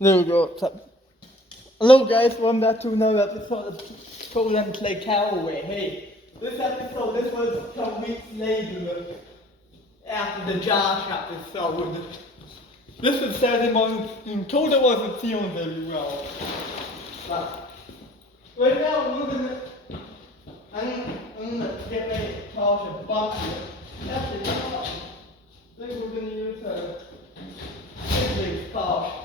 There we go. What's up? Hello guys, welcome back to another episode of Kodas and Play Callaway. Hey, this was a couple weeks later after the Josh episode. This was Saturday morning and Kodas wasn't feeling very well. But right now I'm gonna get ready to toss a bucket. Actually, no, I think we're gonna use a big toss.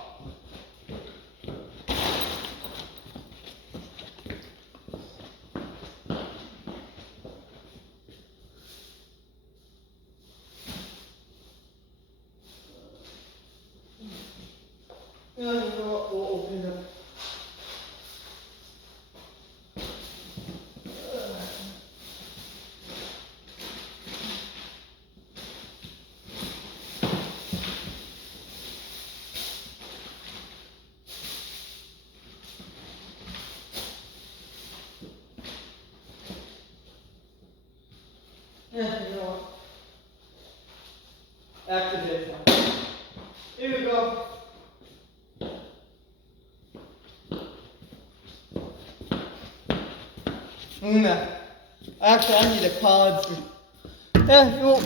Yeah, you know what, we'll open it. Yeah, you know what? Activate one. Here we go. Actually, I need a card. Yeah, you know.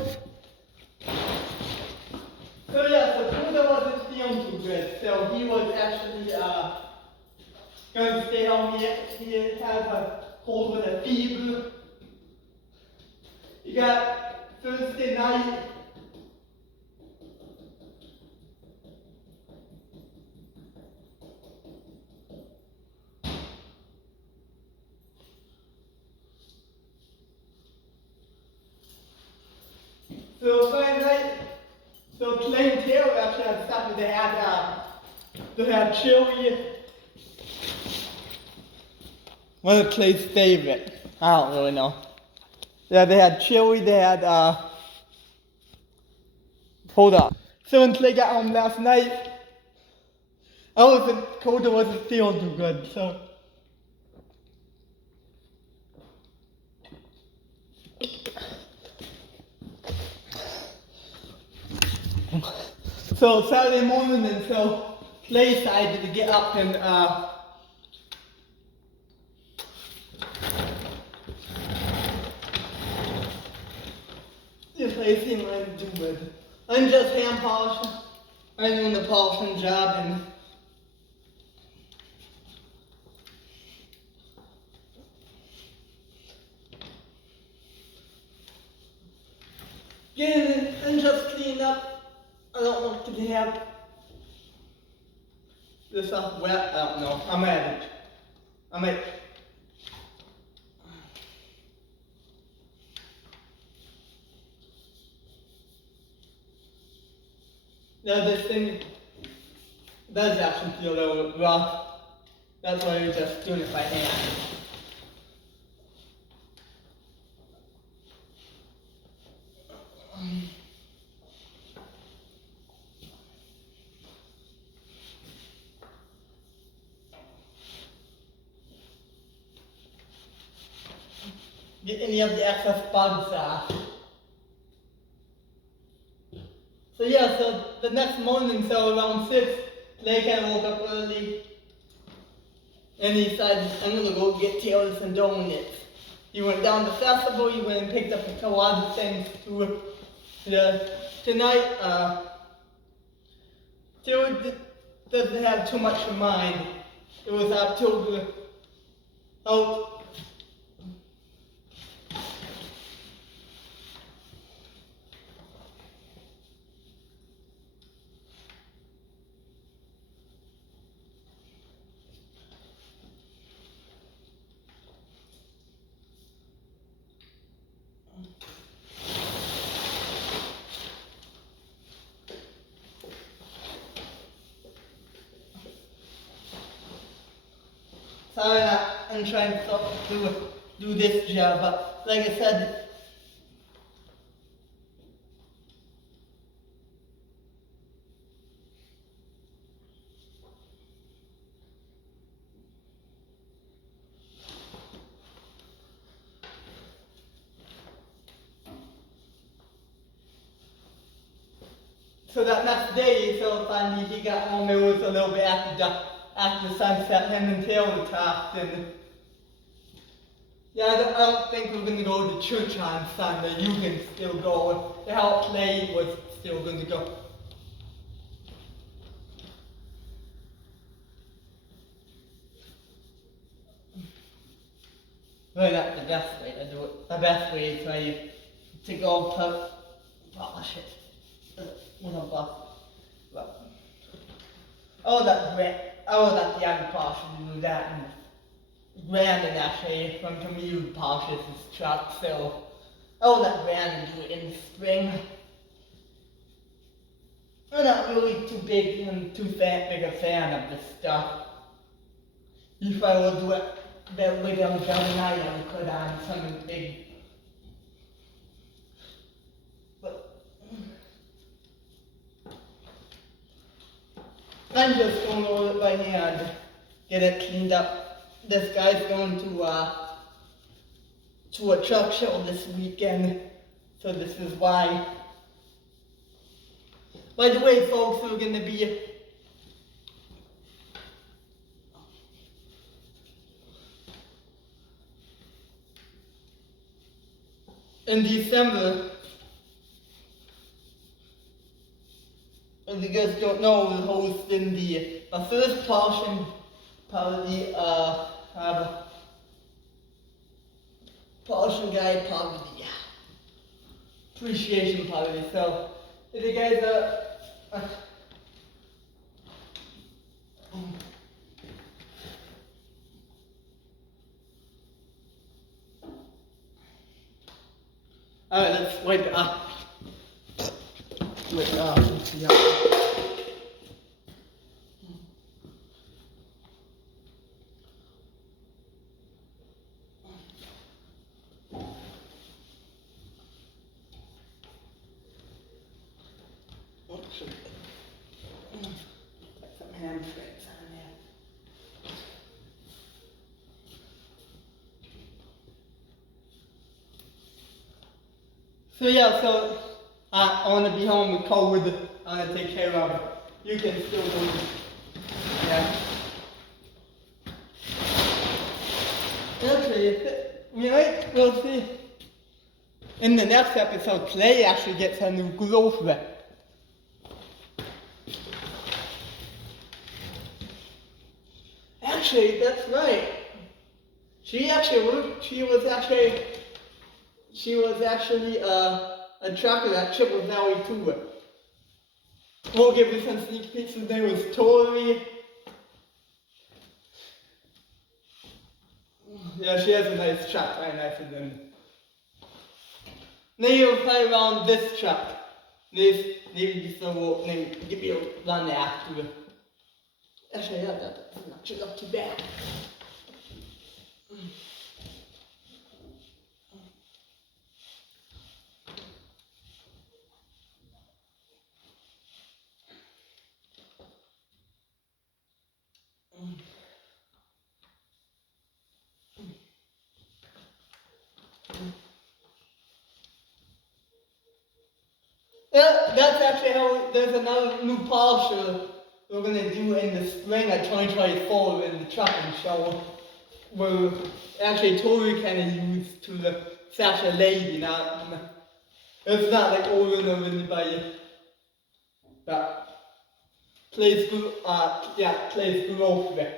So yeah, so Kodas wasn't feeling too good, so he was actually going to stay home. He had a cold with a fever. He got Thursday night. So Friday night, so Clay and Taylor actually had supper. They had chili. One of Clay's favorite. I don't really know. Yeah, they had chili. They had hold up. So when Clay got home last night, Kodas wasn't feeling too good. So Saturday morning, and so Clay decided to get up and just anything I do with. I'm just hand polishing. I'm doing the polishing job and getting it and just cleaning up. I don't want to have this stuff wet. I don't know. I'm at it. Yeah, this thing does actually feel a little bit rough. That's why we're just doing it by hand. Get any of the excess bugs off. So yeah, so the next morning, so around 6, Blake kind of woke up early. And he decided, I'm gonna go get Taylor some donuts. He went down to the festival, he went and picked up a couple other things too. Tonight, Taylor doesn't have too much in mind. It was October. Oh, sorry, I'm trying to do this job, but like I said, So that next day, so finally he got home, it was a little bit after sunset, him and Taylor talked, and yeah, I don't think we're gonna go to church on Sunday. You can still go. The help play was still gonna go. Really not the best way to do it. The best way is like to go polish it with a buff. But that young polish to do that, and Brandon actually from Commute polishes his truck, so I'll let Brandon do it in the spring. I'm not really too big a fan of this stuff. If I would do it that way on the other night, I would put on something big. But I'm just going to roll it by hand, get it cleaned up. This guy's going to a truck show this weekend, so this is why. By the way, folks, we're going to be in December. If you guys don't know, we're hosting the first portion party, portion guy party, appreciation party. So, if you guys alright, let's wipe it up. Yeah. Put some hamstrings on there. So yeah, so I want to be home with COVID. I want to take care of it. You can still do it. Yeah. Actually, we'll see. In the next episode, Clay actually gets a new glove whip. Actually, that's right. She was actually a tracker at Triple Valley too. We'll give you some sneak peeks. His name was Tori. Yeah, she has a nice truck, very nicer than. Maybe you'll play around this truck. Maybe we'll give you a run after. Actually, yeah, that's not too bad. Yeah, that's actually how there's another new polisher we're going to do in the spring of 2024 in the trucking show, where actually Tori kind of used to the Sasha lady. Now, it's not like over and over anybody that plays growth with.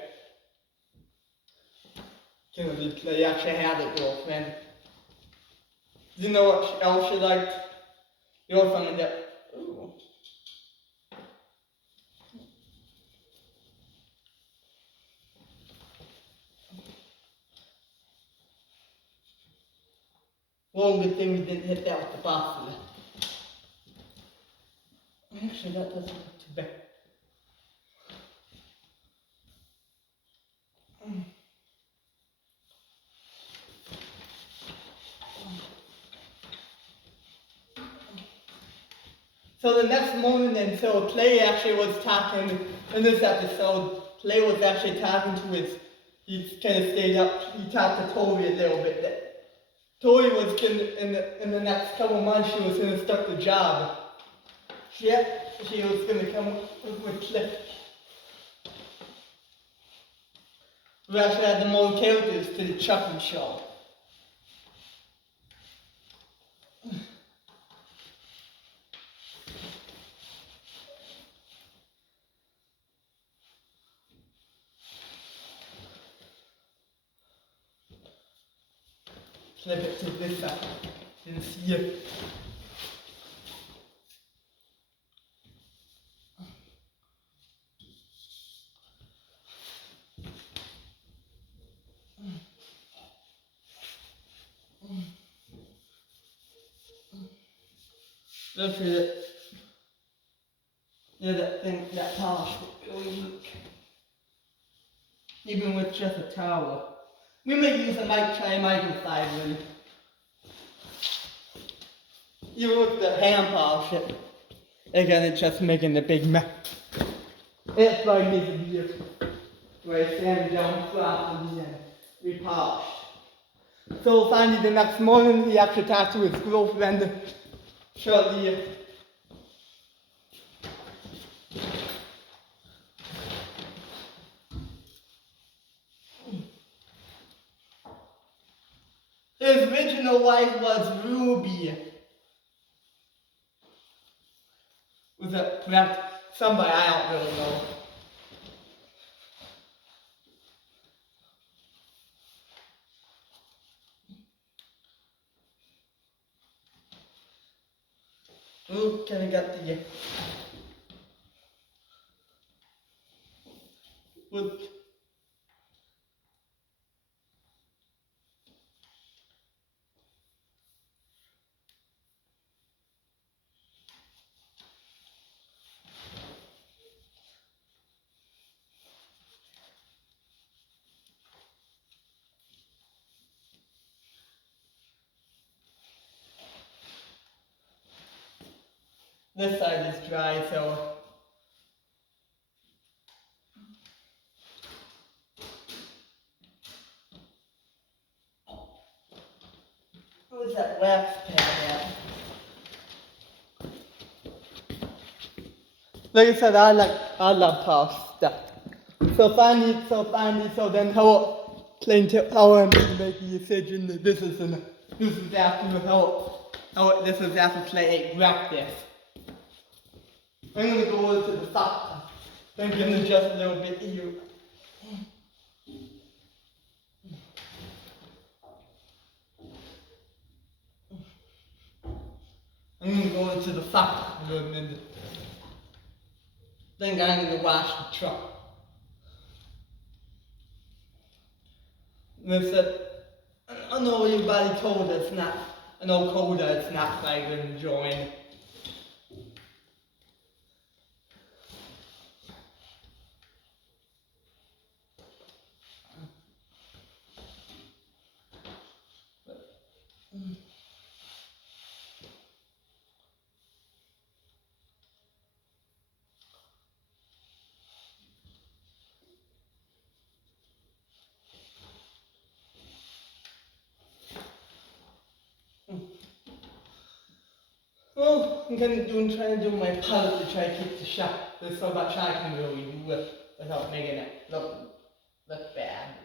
They actually had a girlfriend. You know what else she liked? You'll find out. Ooh. One good thing we didn't hit that with the box. Actually, that doesn't look too bad. So the next morning, until Clay actually was talking in this episode, Clay was actually talking to he kind of stayed up, he talked to Tori a little bit. That Tori was in the next couple months, she was going to start the job. she was gonna come with Cliff. We actually had the more characters to the Chucky show. Flip it to this side. Didn't see it. Look at it. Yeah, that thing, that tower should really look. Even with just a tower. We may use a mic tray microphone when you look at the hand polish it. Again, it's just making a big mess. It's like this video where I stand down flat and then repolished. So finally the next morning he actually talked to his girlfriend shortly. His original wife was Ruby. Was it perhaps somebody I don't really know. Ooh, can I get the wood? This side is dry, so where's that wax pad at? Like I said, I love past stuff. So then how I'm gonna make the decision that this is after this is after Clay wrap this. I'm gonna go into the top. I'm gonna just a little bit here. I'm gonna go into the top for a minute. Then I'm gonna wash the truck. Listen, I know everybody told us not. I know Kodas not like enjoying. Well, I'm trying to do my part to try to keep the shot. There's so much I can really do without making it look bad.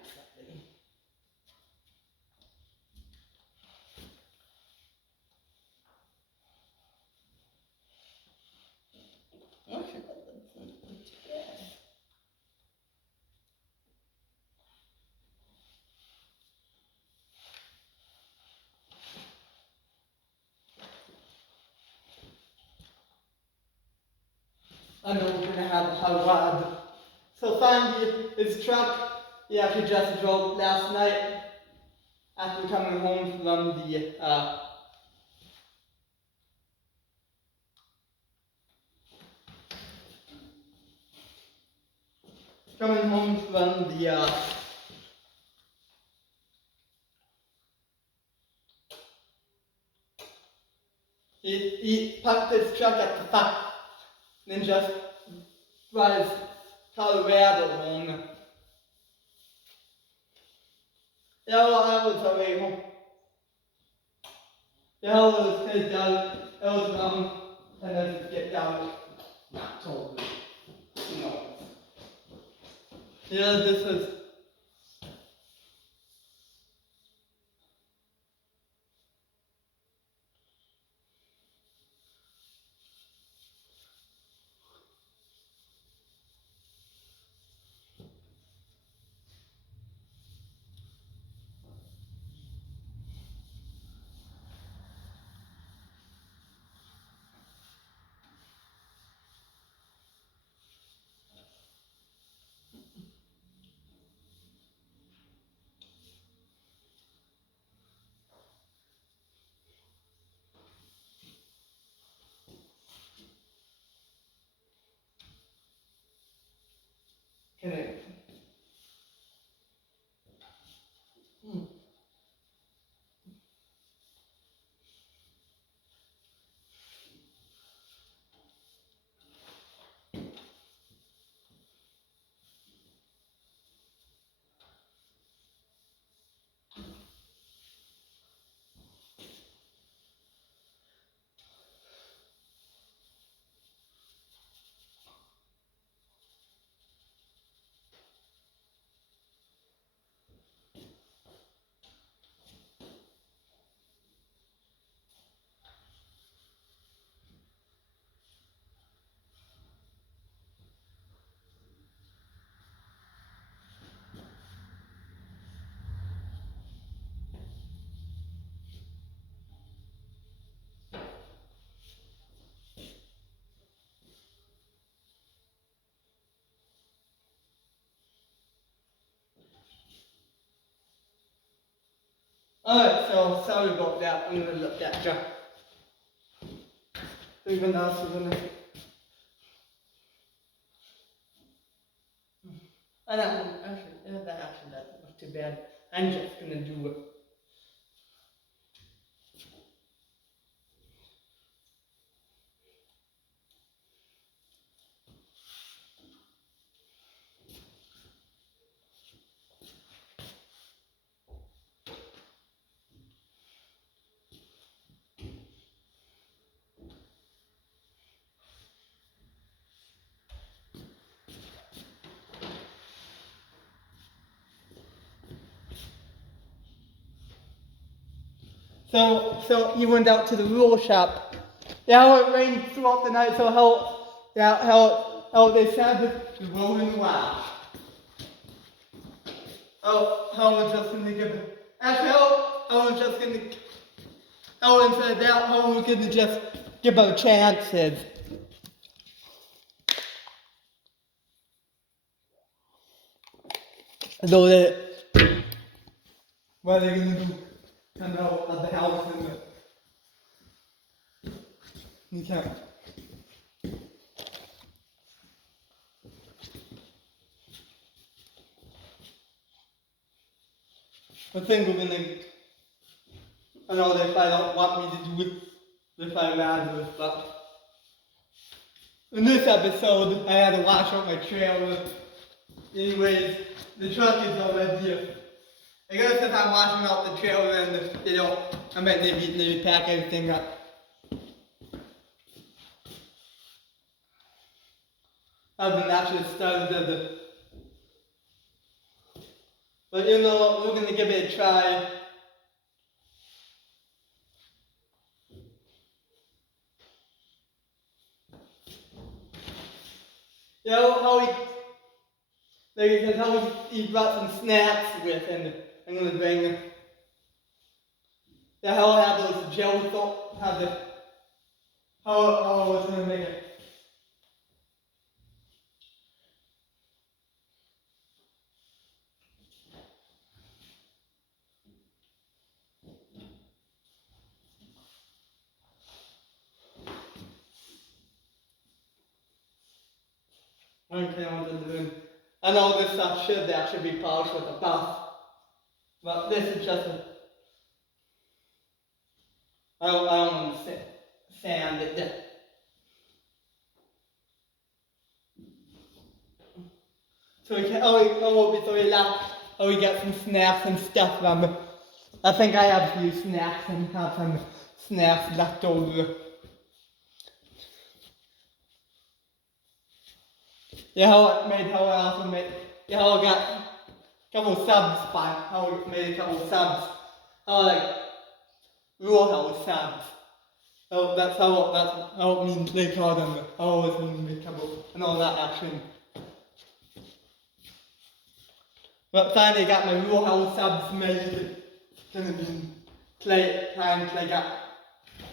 Okay, that's not too bad. I know we're gonna have a hot rod. So finally, his truck, he actually just drove last night after coming home from the he parked his truck at the back and then just drives Colorado home. Yeah, well, I was away home. Yeah, I was headed down. I was and then get down. totally. No. Yeah, this is. Okay. Alright, so sorry about that. I'm gonna look at you. Even else is gonna. And actually, that's not too bad. I'm just gonna do it. So you went out to the roll shop. Yeah, how it rained throughout the night. So how they said the rolling wow. How we're just gonna give it. Actually, how we're just gonna. How instead of that, how we're gonna just give our chances. So that what are they gonna do? Come out of the house and you can't. I think we're gonna. I know they probably don't want me to do it if I ran with, but in this episode, I had to wash out my trailer. Anyways, the truck is already here. I guess if I'm washing out the trailer and I might maybe pack everything up. I haven't actually started but you know what, we're gonna give it a try. You know how like I said, how he brought some snacks with, and I'm gonna bring. The hell have those jelly have the how I was gonna make it. Okay, what I'm doing. I know this stuff should be polished with a buff, but this is just a. I don't understand it. So we can we get some snacks and stuff from it. I think I have a few snacks and have some snacks left over. Yeah, how I made, how I also made, yeah, how I got a couple subs by, how I made a couple subs. How I like, raw how subs. So that's how it means they call them, how it means make couple, and all that action. But finally got my raw how subs made. Gonna be time play got,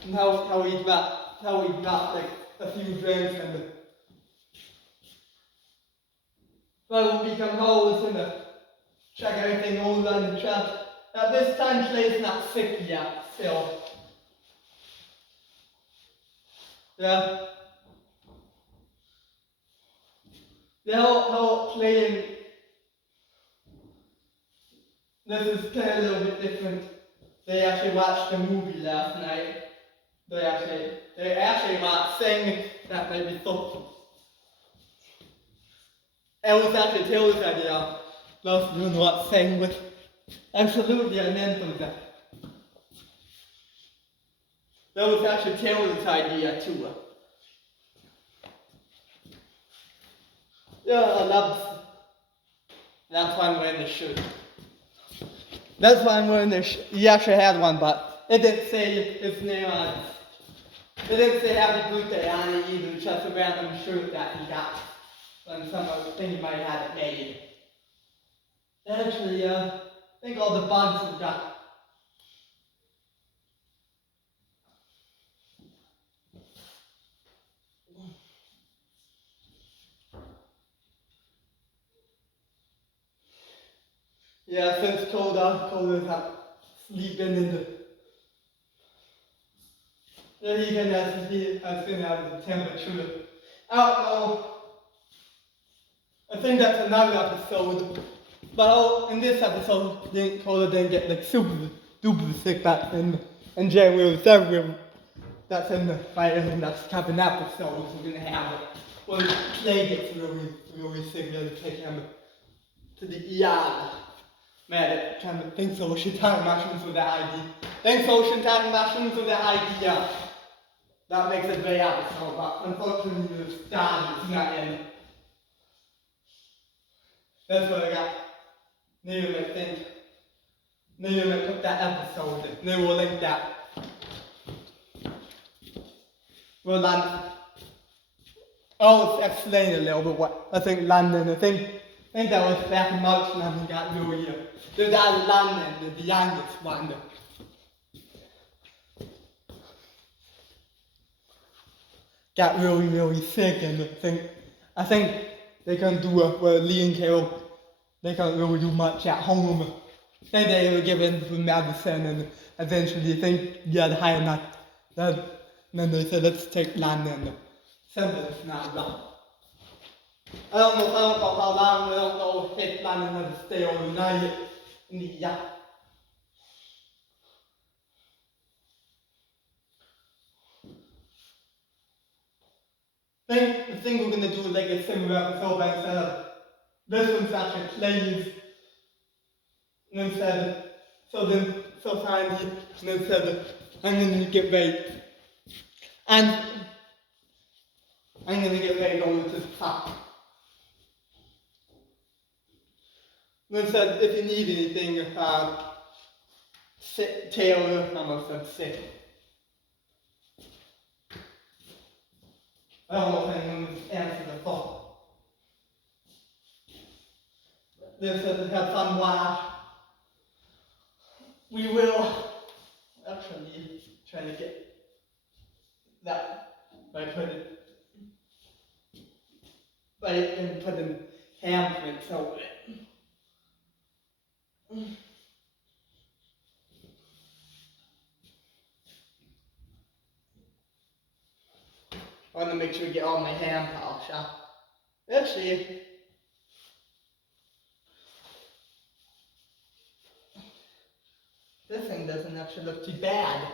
and how we got like a few drinks and well, we become holes in the check everything over on the truck. At this time, Clay's not sick yet, still. Yeah. The whole Clay, this is kind of a little bit different. They actually watched the movie last night. They actually watched Sing that made me thought. It was actually Taylor's idea. Last doing what Sing was absolutely an anthem that. That was actually Taylor's idea too. Yeah, I love. That's why I'm wearing the shirt. That's why I'm wearing this shirt. He actually had one, but it didn't say his name on it. It didn't say happy birthday on it either, just a random shirt that he got. And some other thing he might have had it made. Actually, I think all the bugs have got. Yeah, since Kodas have sleeping in the. Yeah, he has been out of the temperature. I don't know. I think that's another episode. But in this episode, Koda didn't get like super duper sick back in January, February. That's in the next couple episodes we're gonna have it. When Clay gets really sick, we have to take him to the ER. Man, it kind of thinks Ocean Time Mushrooms with the idea. Thanks Ocean Time Mushrooms with the idea. That makes it very episode, but unfortunately the star is not in. That's what I got. Maybe I think. Maybe I put that episode in. Maybe we'll link that. Well, I'll explain a little bit what I think London. I think that was back in March London got really there's that London, the youngest one. Got really sick, and I think they can do well, Lee and Carol, they can't really do much at home. Then they were given the medicine, and eventually I think got high enough. Then they said let's take London. Something's not wrong. I don't know how long, I don't know if London had to stay overnight in the yacht. The thing we're gonna do is like a similar episode, but instead of this one's actually Clay's, and instead, so finally, and instead, I'm gonna get ready, and I'm gonna get ready to go to the top. And instead, if you need anything, Taylor, I almost said sick. I don't know if anyone would answer the phone. They said to have fun watch. We will actually try to get that by putting handprints over it. I want to make sure to get all my hand polish off. Actually, this thing doesn't actually look too bad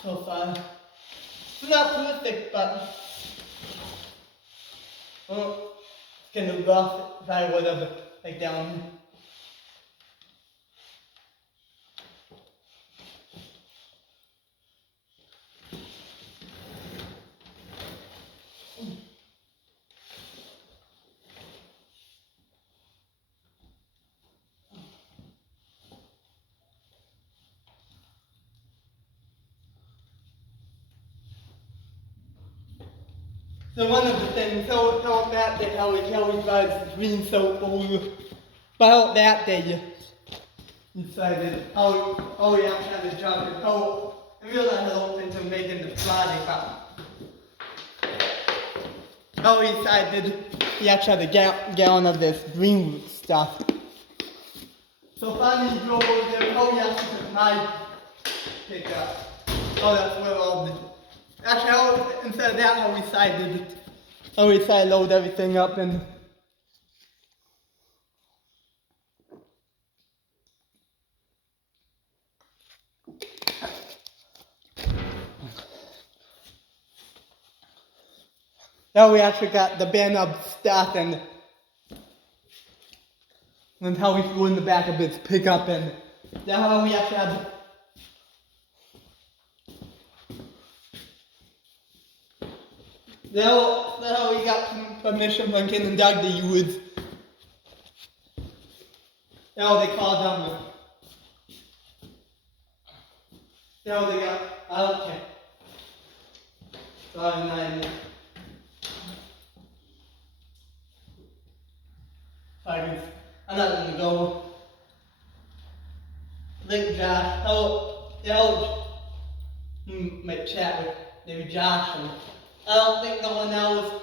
so far. It's not perfect, but well, it's kind of rough if I would have like down here. So one of the things, how that day, how he drives the green soap over. About that day, he decided how he actually had to drive his coat. I realized I don't think I'm making the Friday cup. How he decided he actually had a gallon of this green stuff. So finally he drove over there. Oh, he actually took my pickup. Oh, that's where all the... Actually, instead of that, how we decided to load everything up and... Now we actually got the bin of stuff and how we flew in the back of his pickup and that's how we actually had that's how we got permission from Ken and Doug to use how they called them. How they got okay. Sorry, man. I'm not gonna go. I think Josh, might chat with maybe Josh, and I don't think no one else.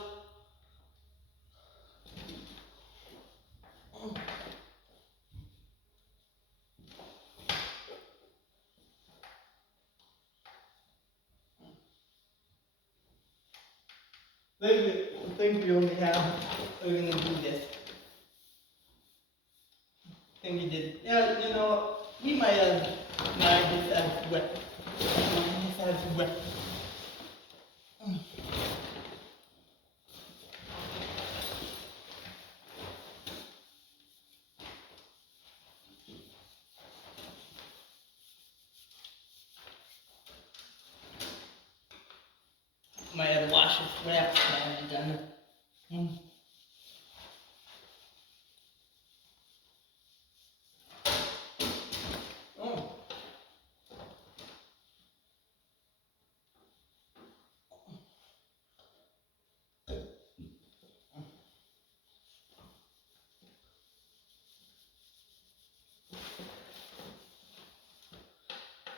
I think we only have, we're gonna do this. I think we did. Yeah, you know, we might have mined this as wet. Might have to wash his wraps and done. Oh.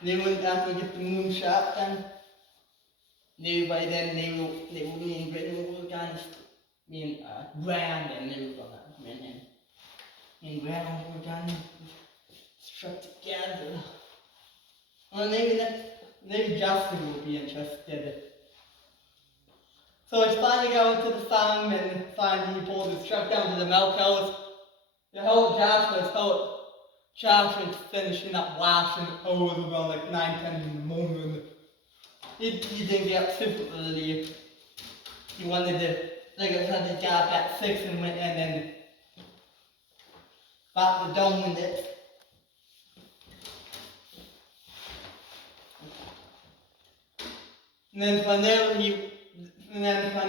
They wouldn't have to get the moon shot done. Maybe by then they will be in Britain will kind of me and Graham and they were gonna me and Graham were gonna struck together. Well maybe Justin will be interested. So it's finally going to the farm and finally he pulled his truck down to the milk house. The whole Josh was finishing up washing hose around like 9-10 in the morning. He didn't get up super early. He wanted to, like I said, he got up at 6 and went in and got the dome with it. And then from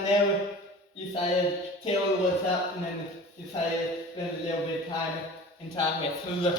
there he decided to tell her what's up and then decided to spend a little bit of time and talk with her.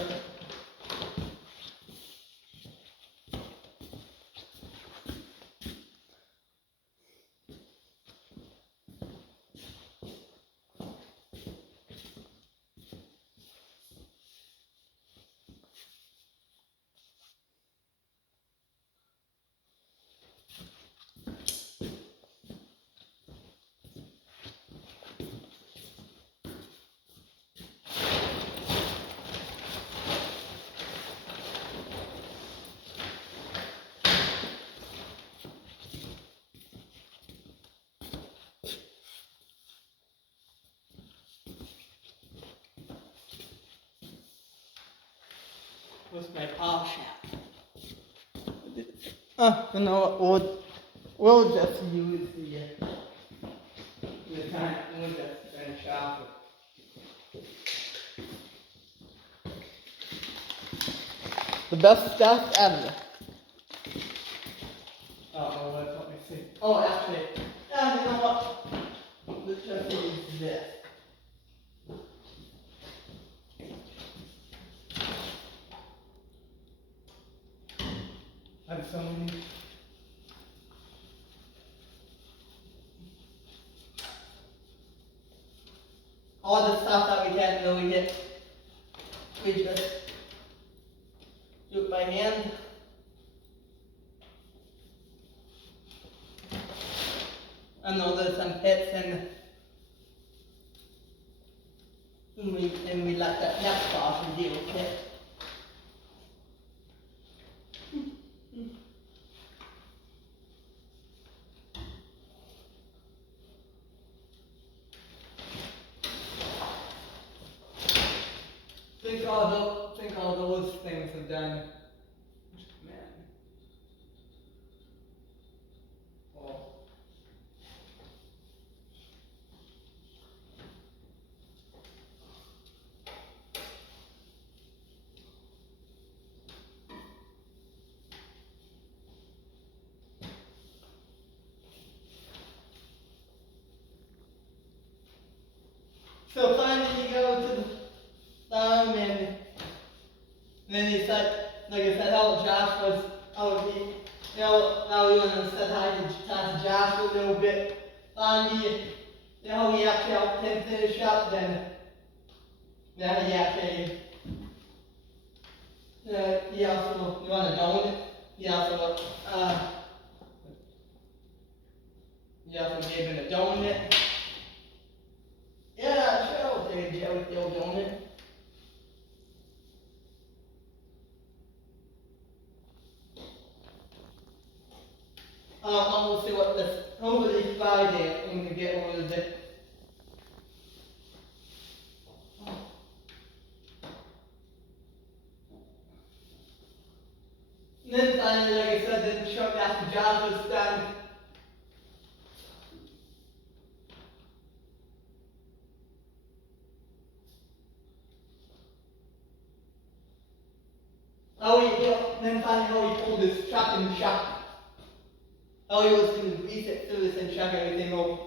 What's my paw shot? You know what, we'll just use the time, we'll just finish off the best stuff ever. Oh, let me see. Oh, actually, you know what? Let's just use this. I'm so many. all the stuff that we can't really get, we just do it by hand. I know there's some pits and we let that next off and deal with it. Think all those things have done. Man. Oh. So finally you go to the farm and then he said, like I said, how Josh was, how he went and said hi to Josh a little bit. Finally, how he actually helped him finish up, then he actually, he also, you want to donate? He also gave him a donut. Yeah, sure, I'll take a jelly filled donut. We'll see what this, hopefully Friday, I'm going to get over the. And then finally, like I said, then shortly after Josh was done, then finally how he pulled his truck in the shop. How he was going to grease it through this and check everything over.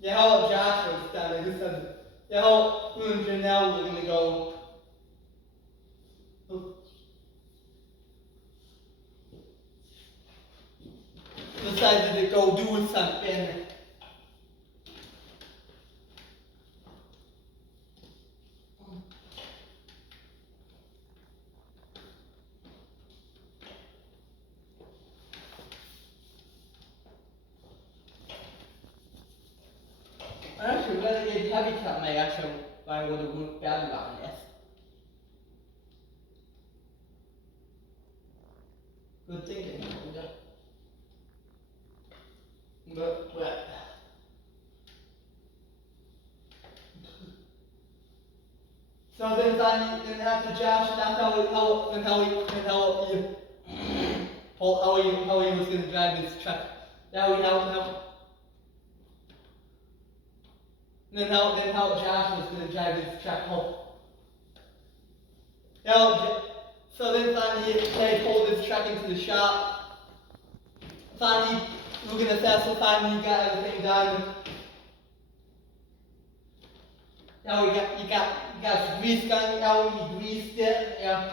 Yeah, how Josh was done, like I said, yeah, how me and Janelle were going to go. Decided to go do something. I actually really get heavy cut my actual I would have worked better on this. Good thinking, Koda. But so then finally, after Josh, that's how he was gonna drive his truck. Then how Josh was gonna drive his truck home. So then finally he pulled his truck into the shop. Finally, we're gonna say, so finally he got everything done. Now you got some grease gun, now you greased it, yeah.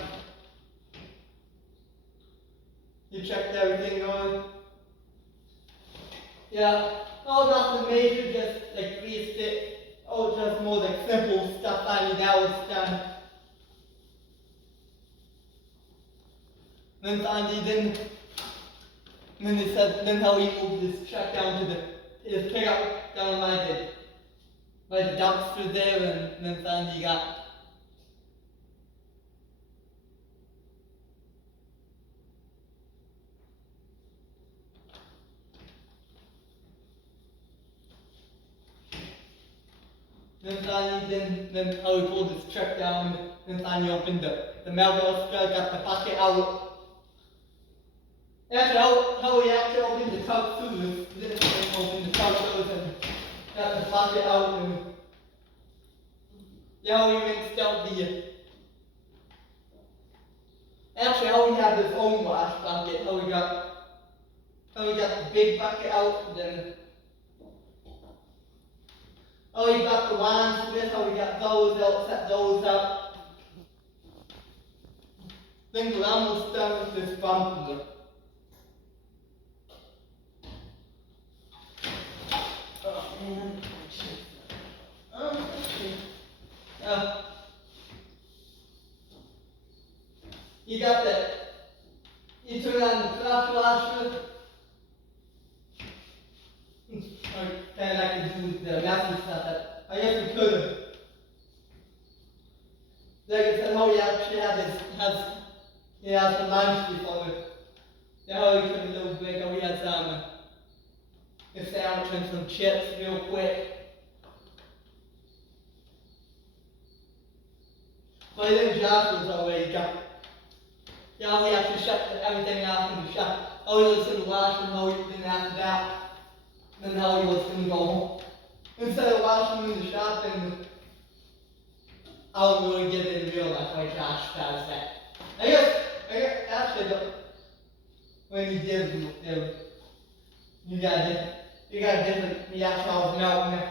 You checked everything on. Yeah. Oh, nothing major, just like greased it. Oh, just more like simple stuff. Finally, now it's done. Then finally, then he said, then how he moved his truck down to his pickup down by the dumpster there, and then finally he got. Then how he pulled his truck down, then finally opened the mailbox, got the bucket out. Actually, how he actually opened the tub too, this thing opened the tub doors and got the bucket out, and yeah, how he rinsed out actually how he had his own wash bucket, how he got the big bucket out, and then how he got the wands for this, how he got those out, set those up. Then we're almost done with this bumper. Oh man. Okay. You got that. You turn on the flush washer. Or kind of like to do the messy stuff. I guess we could have. Like I said, how he actually he has some lunch before the how he took a little break. How we had a sandwich and some chips real quick. But I think Josh was already done. Yeah, we actually shut everything off in the shop. How he was in the washroom, how he didn't have that. Then how he was going to go home. Instead of washing in the shop, and I don't really get it in real life why Josh does that. I guess actually, when he did, you got a different reaction. I was melting there.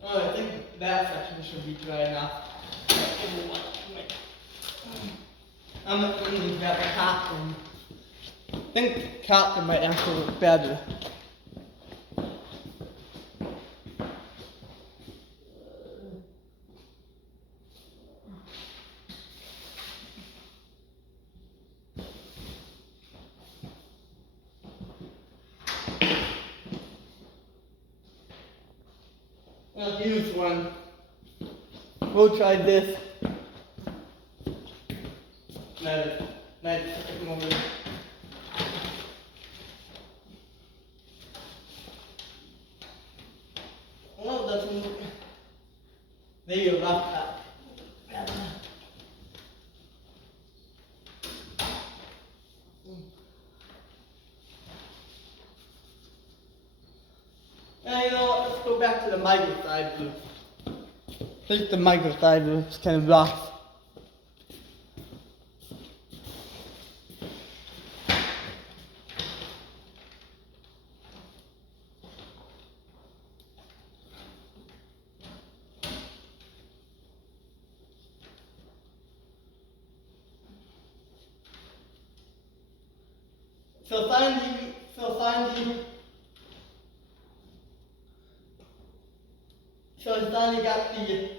Oh, I think that section should be dry enough. I'm not going to grab a cotton. I think cotton might actually look better. I'll use one. We'll try this. Nice moment. Oh, that's maybe a rough cut. And you know what, let's go back to the microfiber. I think the microfiber is kind of rough. So finally, I finally got the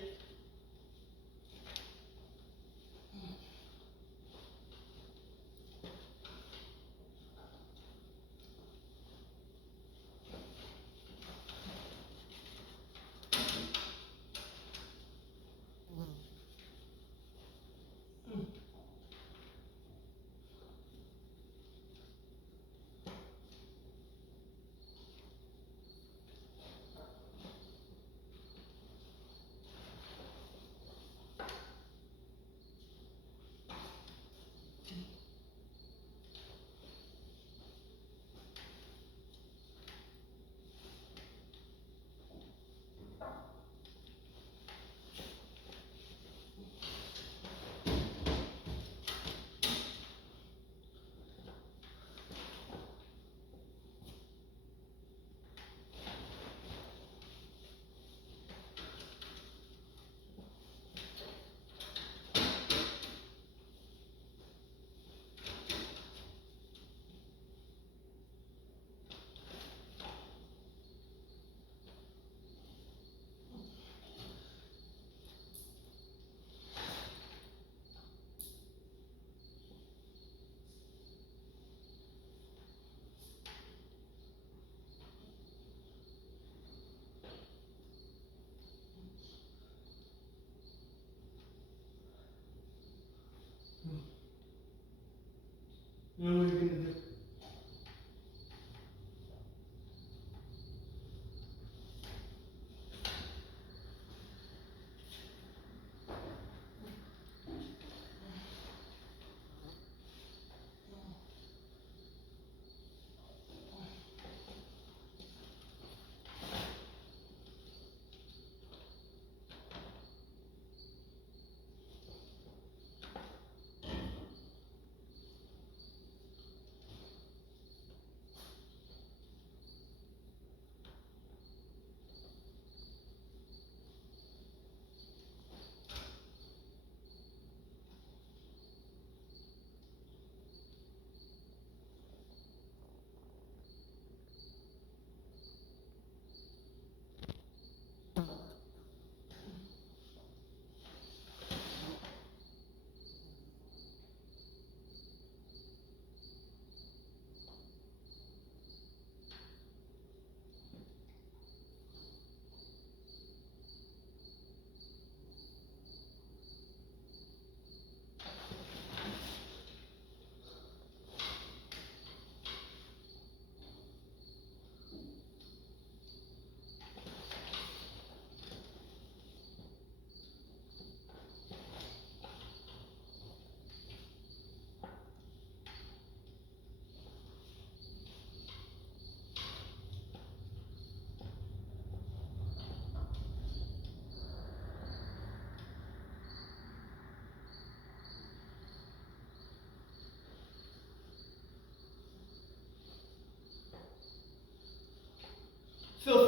So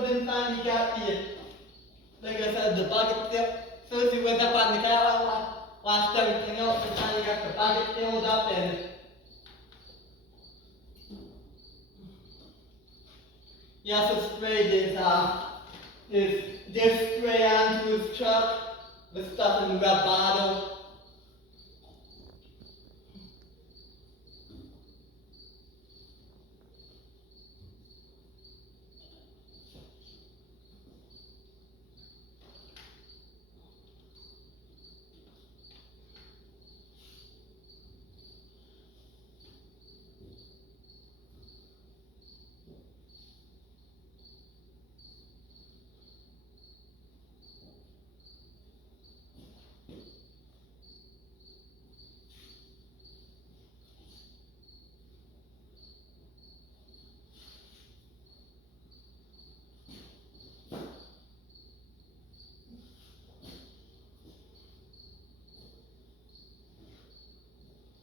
then finally got the, like I said, the bucket filled. First he went up on the counter, washed everything else, and finally got the bucket filled up, and he also sprayed his disc spray onto his truck, the stuff in the red bottle.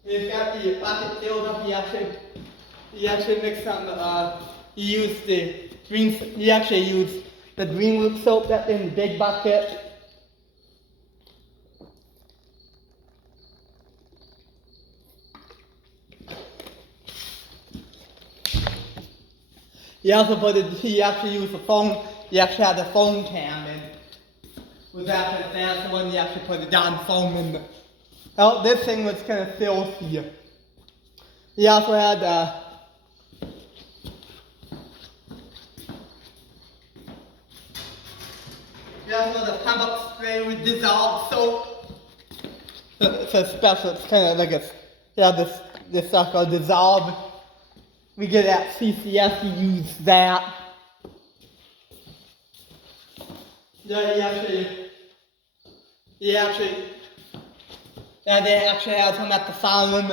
He's got the bucket filled up. He actually mixed some. He actually used the green root soap that's in the big bucket. He actually used the phone. He actually had the phone cam in. Was actually that's the one he actually put the darn phone in. Oh, this thing was kind of filthy. He also had the pump spray with dissolved soap. It's a special. It's kind of like this stuff called dissolve. We get at CCS. We use that. Yeah, they actually had some at the farm.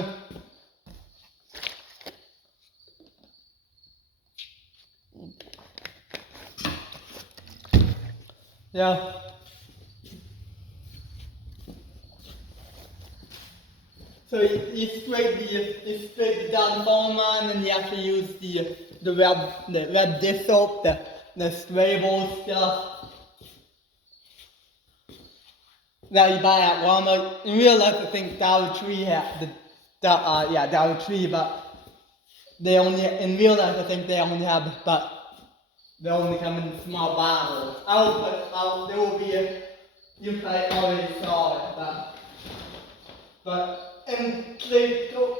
Yeah. So he sprayed the down foam on, and he actually used the red dish soap, the sprayable stuff that you buy at Walmart. In real life, I think Dollar Tree had Dollar Tree, but in real life I think they only have, but they only come in small bottles. There will be you probably already saw it, and they go,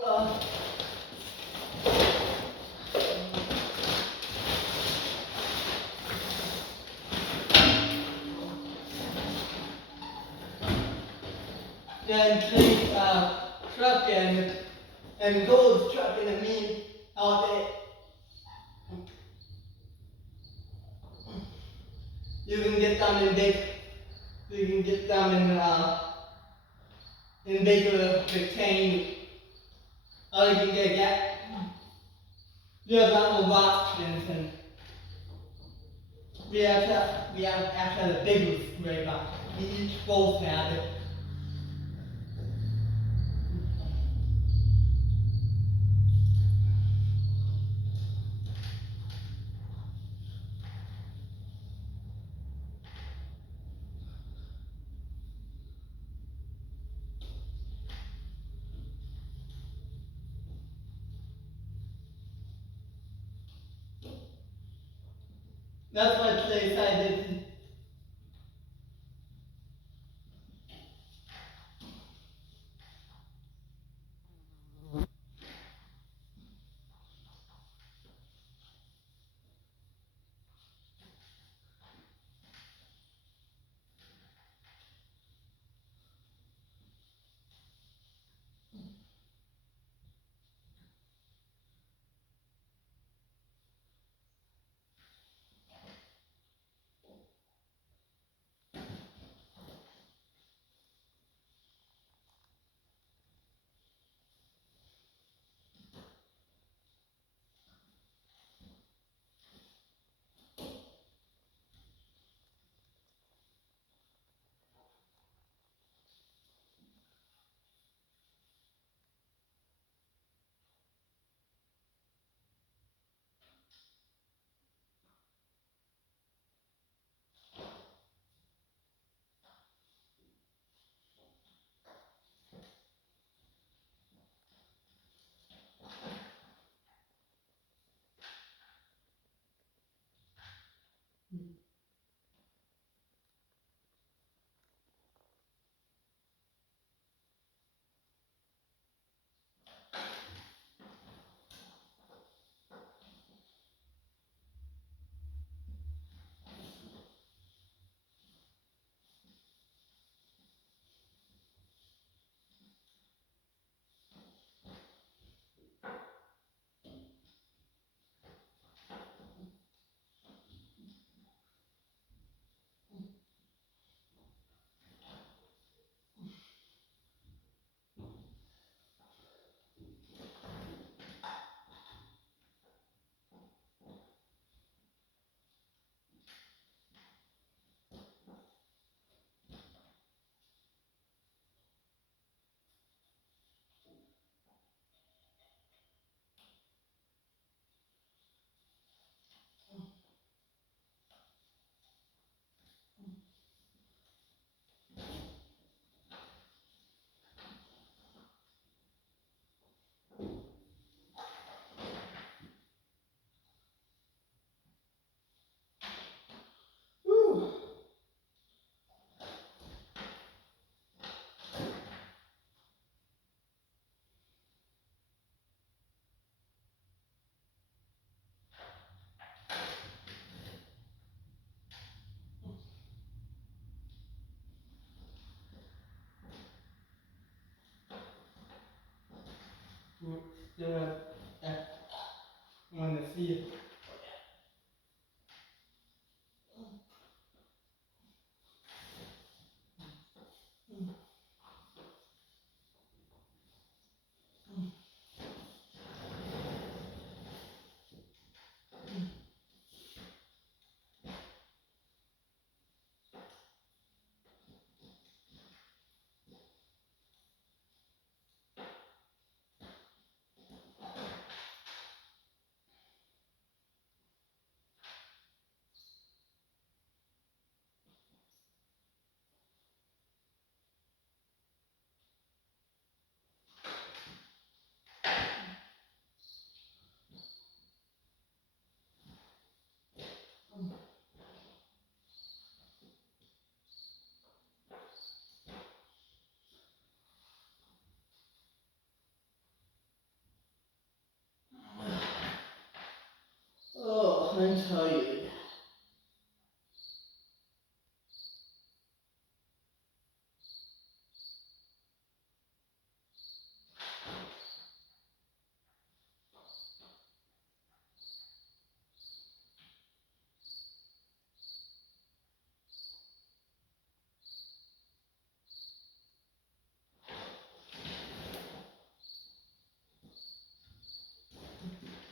then Clay truck and Gold's trucking and me all day. You can get them in bigger rectangle. Or you can get little options, and we have actually a bigger spray box. We each both have it. That's what they decided.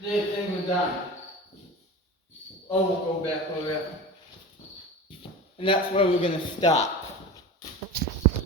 this and we're done. Oh, we'll go back over there. And that's where we're gonna stop.